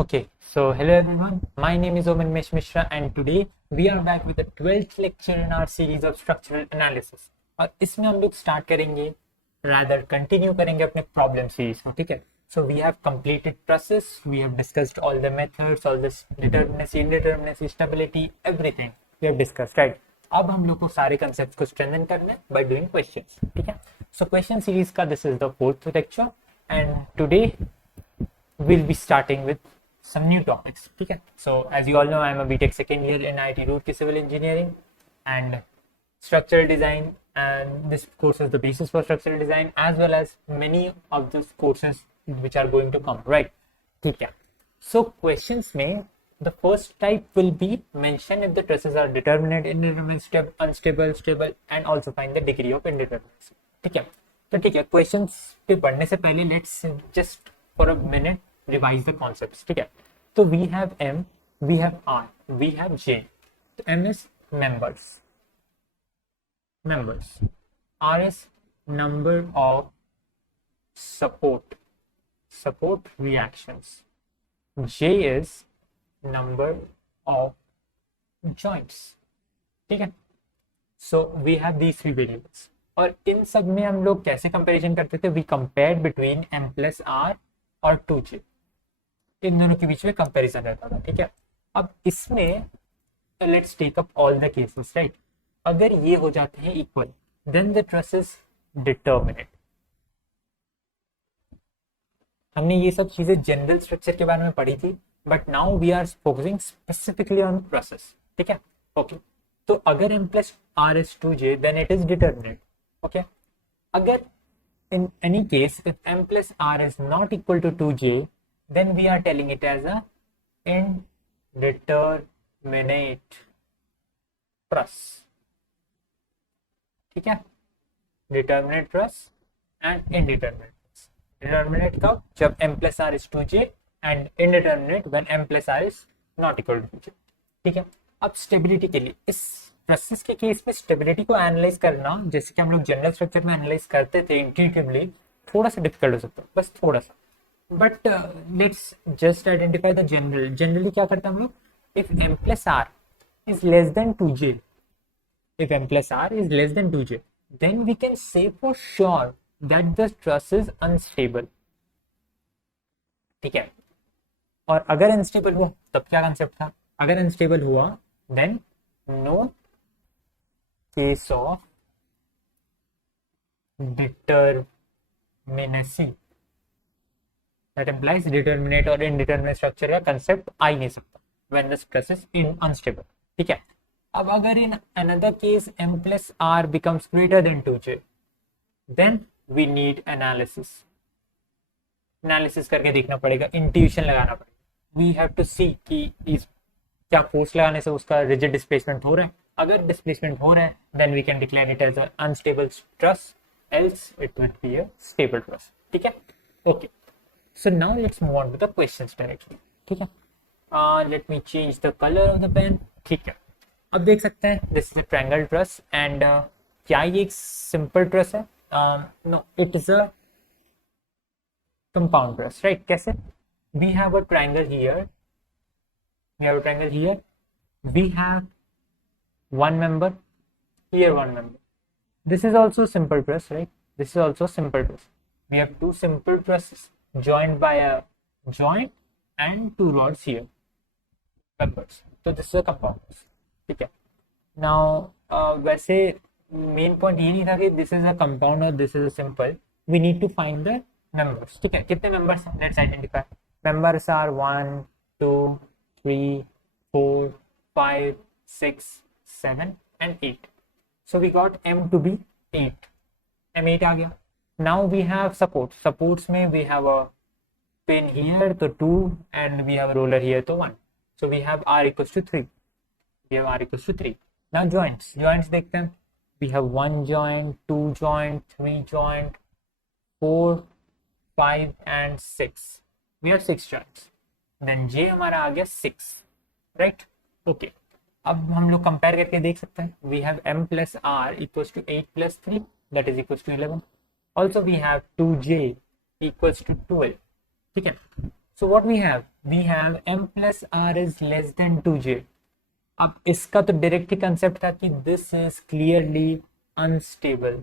Okay, so hello everyone. My name is Oman Mesh Mishra and today we are back with the 12th lecture in our series of structural analysis. और इसमें हम लोग start करेंगे rather continue करेंगे अपने problem series को, ठीक है. So we have completed process, we have discussed all the methods, all this determinacy, indeterminacy, stability, everything we have discussed, right? अब हम लोग को सारे कंसेप्ट को स्ट्रेंथन करना है by doing questions, ठीक है. So question series का this is the 4th lecture and today we'll be starting with some new topics, ठीक है. So as you all know, I am a B.Tech second year in IIT Roorkee Civil Engineering and structural design, and this course is the basis for structural design as well as many of those courses which are going to come, right? ठीक है. So questions में the first type will be mention if the trusses are determinate, indeterminate, unstable, stable, and also find the degree of indeterminacy. ठीक है. तो ठीक है, questions पे पढ़ने से पहले let's just for a minute revise the concepts, ठीक है. तो we have M, we have R, we have J. तो M is members, R is number of support reactions, J is number of joints, ठीक है. So we have these three variables और इन सब में हम लोग कैसे कंपैरिजन करते थे? We compared between M plus R और 2J, इन दोनों के बीच में कंपैरिजन रहता था, ठीक है. अब इसमें let's take up all the cases, right. अगर ये हो जाते हैं equal then the truss is determinate. हमने ये सब चीजें जनरल स्ट्रक्चर के बारे में पढ़ी थी but now we are focusing specifically on process, ठीक है. ओके, तो अगर M plus R is 2J then it is determinate. Okay, अगर in any case if M plus R is not equal to 2J then we are telling it as a indeterminate truss, ठीक है. determinate truss and indeterminate truss. determinate कब? जब M plus R is 2J and indeterminate when M plus R is not equal to 2J, ठीक है. अब stability के लिए इस ट्रसेस के केस में स्टेबिलिटी को एनालाइज करना जैसे कि हम लोग जनरल स्ट्रक्चर में एनालाइज करते थे इंट्यूटिवली थोड़ा सा डिफिकल्ट हो सकता है, बस थोड़ा सा. But let's just identify the generally क्या करते हैं हम लोग? If M plus R is less than 2J, if M plus R is less than 2J then we can say for sure that the truss is unstable, ठीक है. और अगर unstable हुआ तब क्या कंसेप्ट था? अगर अनस्टेबल हुआ then no case of determinacy, that implies determinate और इनडिटरमिनेट स्ट्रक्चर का कंसेप्ट आ ही नहीं सकता when the stress is unstable, ठीक है. अब अगर in another case M plus R becomes greater than 2J then we need analysis करके देखना पड़ेगा, इंट्यूशन लगाना पड़ेगा. we have to see कि इस क्या फोर्स लगाने से उसका रिजिड डिस्प्लेसमेंट हो रहा है. अगर डिस्प्लेसमेंट हो रहा है then we can declare it as an unstable truss, else it would be a stable truss, ठीक है. okay, so now let's move on to the questions directly, ठीक है. let me change the color of the pen, ठीक है. अब देख सकते हैं this is a triangle truss and क्या ये एक सिंपल ट्रस है? No, it is a compound truss, right. कैसे? We have a triangle here, we have one member here, one member. This is also simple truss, right? This is also simple truss. We have two simple trusses joined by a joint and two rods here, members. So this is a compound truss, ठीक है. Now वैसे main point ये नहीं था कि this is a compound और this is a simple. We need to find the members, ठीक है. कितने मेंबर्स हैं? Let's identify. Members are 1 2 3 4 5 6 7 and 8. So we got M to be 8. M8 आ गया. Now we have supports में we have a pin here तो 2 and we have a roller here तो 1. So we have R equals to 3. Now joints देखते हैं. We have 1 joint, 2 joint, 3 joint, 4 5 and 6. We have 6 joints. Then J हमारा आ गया 6, right? Okay. अब हम लोग compare करके देख सकते हैं. We have M plus R equals to 8 plus 3 that is equals to 11. Also we have 2J equals to 12, ठीक है. So what we have m plus r is less than 2j. अब इसका तो डायरेक्ट ही concept था कि this is clearly unstable.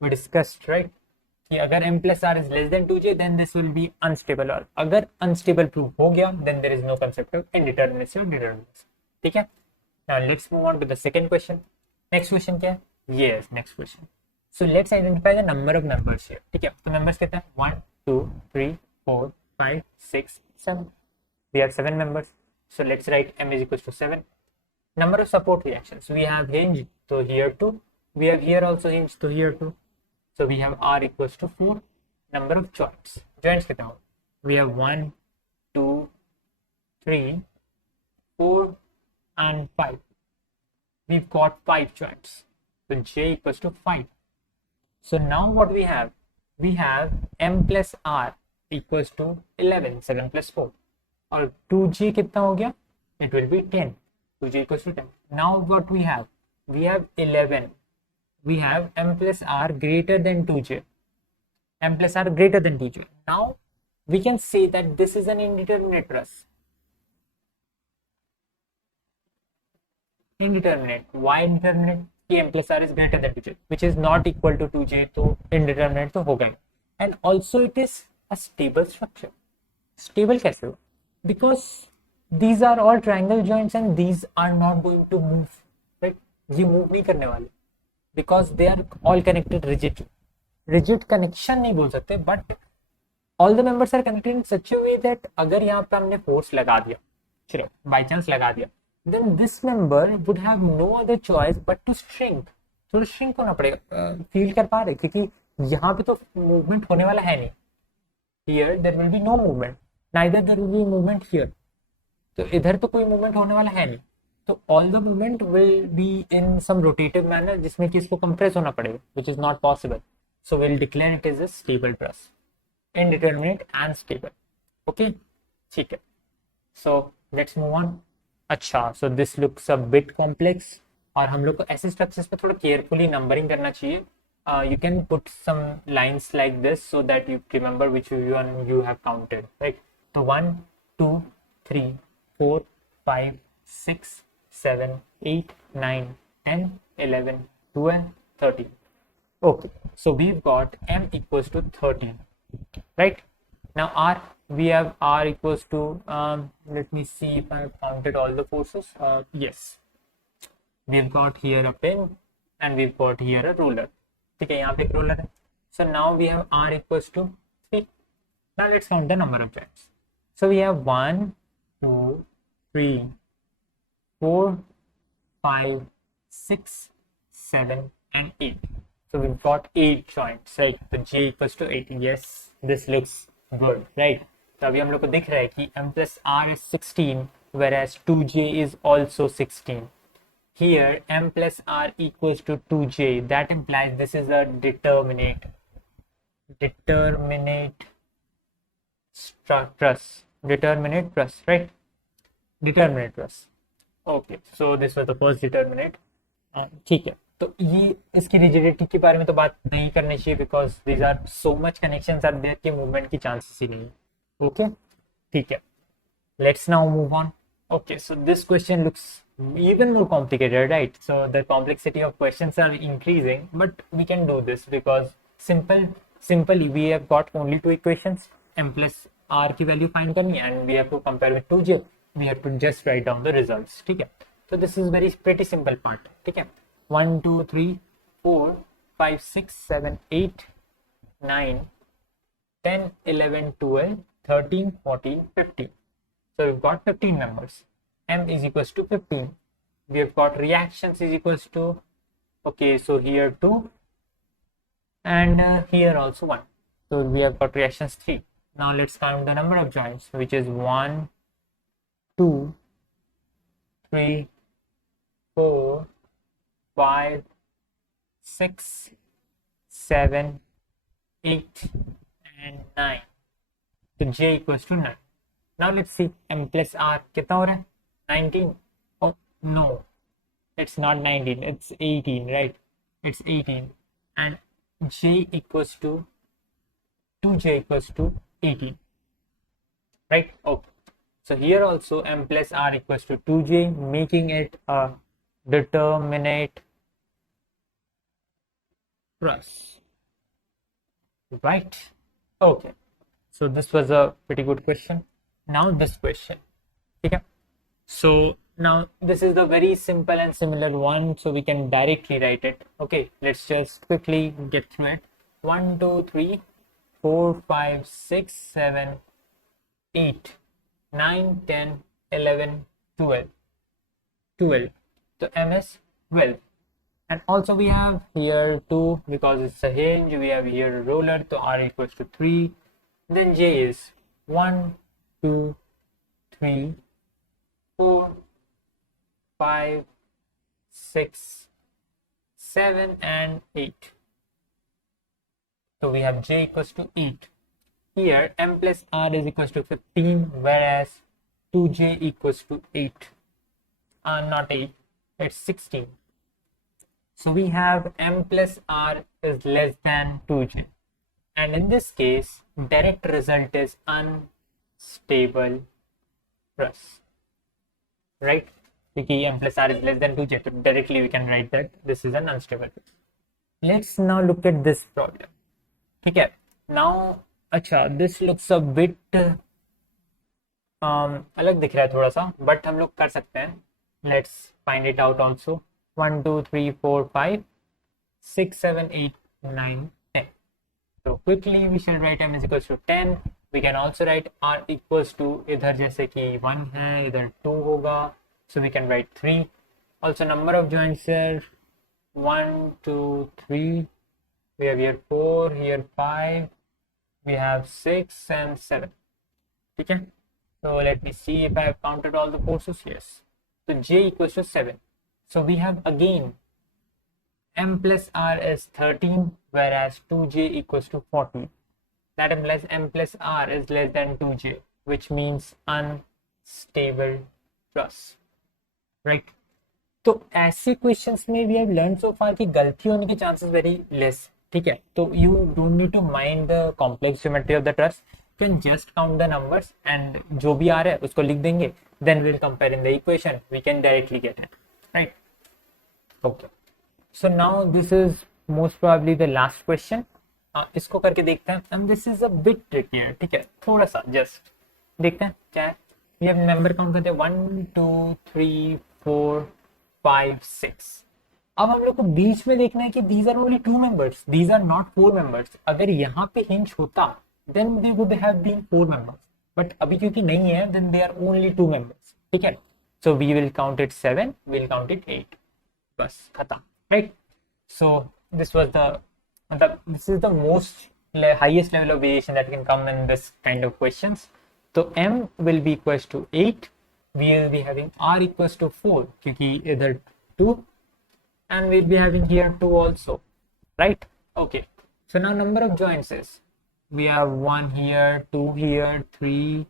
we discussed right कि अगर m plus r is less than 2j then this will be unstable, और अगर unstable proof हो गया then there is no concept of indeterminacy or determinacy. ठीक है. Now let's move on to the second question. Next question क्या है? Yes, next question. So let's identify the number of members here. ठीक है. तो members कितने हैं? 1 2 3 4 5 6 7. We have 7 members. So let's write m is equals to 7. Number of support reactions. We have hinge, so here 2. We have here also hinge, so here 2. So we have r equals to 4. Number of joints. Joints कितना हो? We have 1 2 3 4 and 5. We've got 5 joints. So j equals to 5. So now what we have? We have m plus r equals to 11. 7 plus 4. और 2j कितना हो गया? It will be 10. 2j equals to 10. Now what we have? We have 11. We have m plus r greater than 2j. M plus r greater than 2j. Now we can say that this is an indeterminate truss. Indeterminate. Why indeterminate? m plus r is greater than 2j, which is not equal to 2j, तो indeterminate तो होगा. And also it is a stable structure. Stable कैसे हो? Because these are all triangle joints and these are not going to move. Right? ये move नहीं करने वाले. Because they are all connected rigidly. Rigid connection नहीं बोल सकते, but all the members are connected in such a way that अगर यहाँ पे हमने force लगा दिया, चलो by chance लगा दिया, then this member would have no other choice but to shrink. तो shrink होना पड़ेगा. फील कर पा रहे क्योंकि यहाँ पे तो movement होने वाला है नहीं. Here there will be no movement. Neither there will be movement here. तो इधर तो कोई movement होने वाला है नहीं. तो all the movement will be in some rotative manner जिसमें कि इसको compress होना पड़ेगा, which is not possible. So we'll declare it as a stable truss, indeterminate and stable. Okay, ठीक है. So let's move on. अच्छा, so this looks a bit complex. और हम लोग को ऐसे स्ट्रक्चर्स पे थोड़ा केयरफुली नंबरिंग करना चाहिए. You can put some lines like this so that you remember which one you have counted. Right? So 1 2 3 4 5 6 7 8 9 10 11 12 13. Okay, so we've got m equals to 13. Right? Now r, we have r equals to let me see if I have counted all the forces. Yes, we've got here a pin and we've got here a ruler. ठीक है, यहाँ पे एक ruler है. So now we have r equals to 3. Now let's count the number of joints. So we have 1 2 3 4 5 6 7 and 8. So we've got 8 joints, right? So j equals to 8. Yes, this looks good, right? तो अभी हम लोग को दिख रहा है कि m plus r is 16 whereas 2j is also 16. Here m plus r equals to 2j. That implies this is a determinate truss. Determinate truss, right? Determinate truss. Okay, so this was the first determinate. ठीक है, तो ये इसकी rigidity के बारे में तो बात नहीं करनी चाहिए because these are so much connections are there कि मूवमेंट की चांसेस ही नहीं है. ओके, ठीक है, let's now move on. Okay, so this question looks even more complicated, right? So the complexity of questions are increasing, but we can do this because simply we have got only two equations. M plus r की value find करनी है and we have to compare with 2j. We have to just write down the results. ठीक है, so this is very pretty simple part. ठीक है, 1 2 3 4 5 6 7 8 9 10 11 12 13 14 15. So we've got 15 members. M is equals to 15. We have got reactions is equals to, okay, so here 2 and here also 1. So we have got reactions 3. Now let's count the number of joints, which is 1 2 3 4 5 6 7 8 and 9. So j equals to 9. Now let's see m plus r कितना हो रहा है? 19. Oh no, it's not 19, it's 18, right? It's 18 and j equals to 2j equals to 18, right? Okay, so here also m plus r equals to 2j, making it a determinate truss, right? Okay, so this was a pretty good question. Now this question, okay, so now this is the very simple and similar one, so we can directly write it. Okay, let's just quickly get through it. 1 2 3 4 5 6 7 8 9 10 11 12. So m is 12, and also we have here 2 because it's a hinge. We have here a roller, so r equals to 3. Then j is 1 2 3 4 5 6 7 and 8. So we have j equals to 8. Here m plus r is equals to 15, whereas 2j equals to 8. Not 8, it's 16. So we have m plus r is less than 2j, and in this case direct result is unstable truss, right? Because m plus r is less than 2j, so directly we can write that this is an unstable truss. Let's now look at this problem. Okay, now this looks a bit अलग दिख रहा है थोड़ा सा, but हम लोग कर सकते हैं. Let's find it out also. 1 2 3 4 5 6 7 8 9 10. So quickly we shall write m is equals to 10. We can also write r equals to, इधर जैसे कि 1 है, इधर 2 होगा, so we can write 3. Also number of joints here 1 2 3. We have here 4, here 5, we have 6 and 7. Okay, so let me see if I have counted all the forces. Yes, so j equals to 7. So we have again m plus r is 13, whereas 2j equals to 14. That implies m plus r is less than 2j, which means unstable truss, right? तो ऐसे questions में we have learn so फार कि गलती होने के chances very less. ठीक है, तो you don't need to mind the complex geometry of the truss. You can just count the numbers and जो भी आ रहा है उसको लिख देंगे, then will compare in the equation, we can directly get it, right? Okay, so now this is most probably the last question. इसको करके देखते हैं, and this is a bit trickier. ठीक है, थोड़ा सा जस्ट देखते हैं क्या है. ये नंबर काउंट करते हैं 1 2 3 4 5 6. अब हम लोग को बीच में देखना है कि these are only 2 members, these are not 4 members. अगर यहाँ पे hinge होता then they would have been 4 members, but अभी क्योंकि नहीं है then they are only 2 members. ठीक है, so we will count it 7, we'll count it 8, बस खत्म, right? So this was this is the most highest level of variation that can come in this kind of questions. So m will be equals to 8, we will be having r equals to 4 क्योंकि इधर 2, and we'll be having here 2 also, right? Okay, so now number of joints is, we have 1 here, 2 here, 3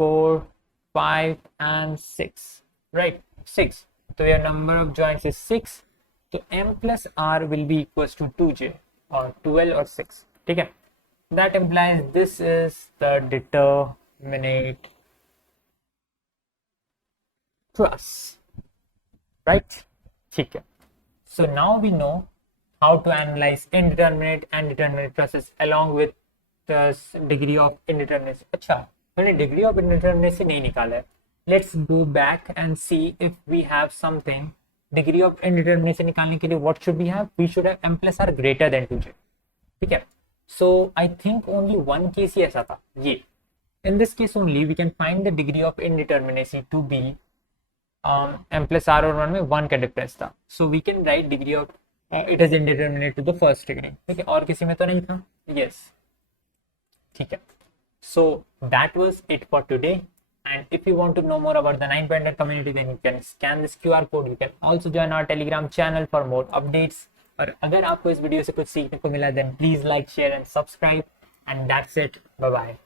4 5 and 6, right? 6. So your number of joints is 6, so m plus r will be equals to 2j or 12 or 6. ठीक है, that implies this is the determinate truss, right? ठीक है. So now we know how to analyze indeterminate and determinate trusses along with the degree of indeterminacy. अच्छा, मैंने degree of indeterminacy नहीं निकाला है. Let's go back and see if we have something. Degree of indeterminacy निकालने के लिए what should we have? We should have m plus r greater than 2j. ठीक है. So I think only one case ही ऐसा था, ये. In this case only we can find the degree of indeterminacy to be m plus r और 1 में 1 का difference था. So we can write degree of it is indeterminate to the first degree. ठीक है, और किसी में तो नहीं था. यस, ठीक है. So that was it for today, and if you want to know more about the 9pointer community then you can scan this QR code. You can also join our Telegram channel for more updates. और अगर आपको इस video से कुछ सीखने को मिला then please like, share and subscribe, and that's it. Bye bye.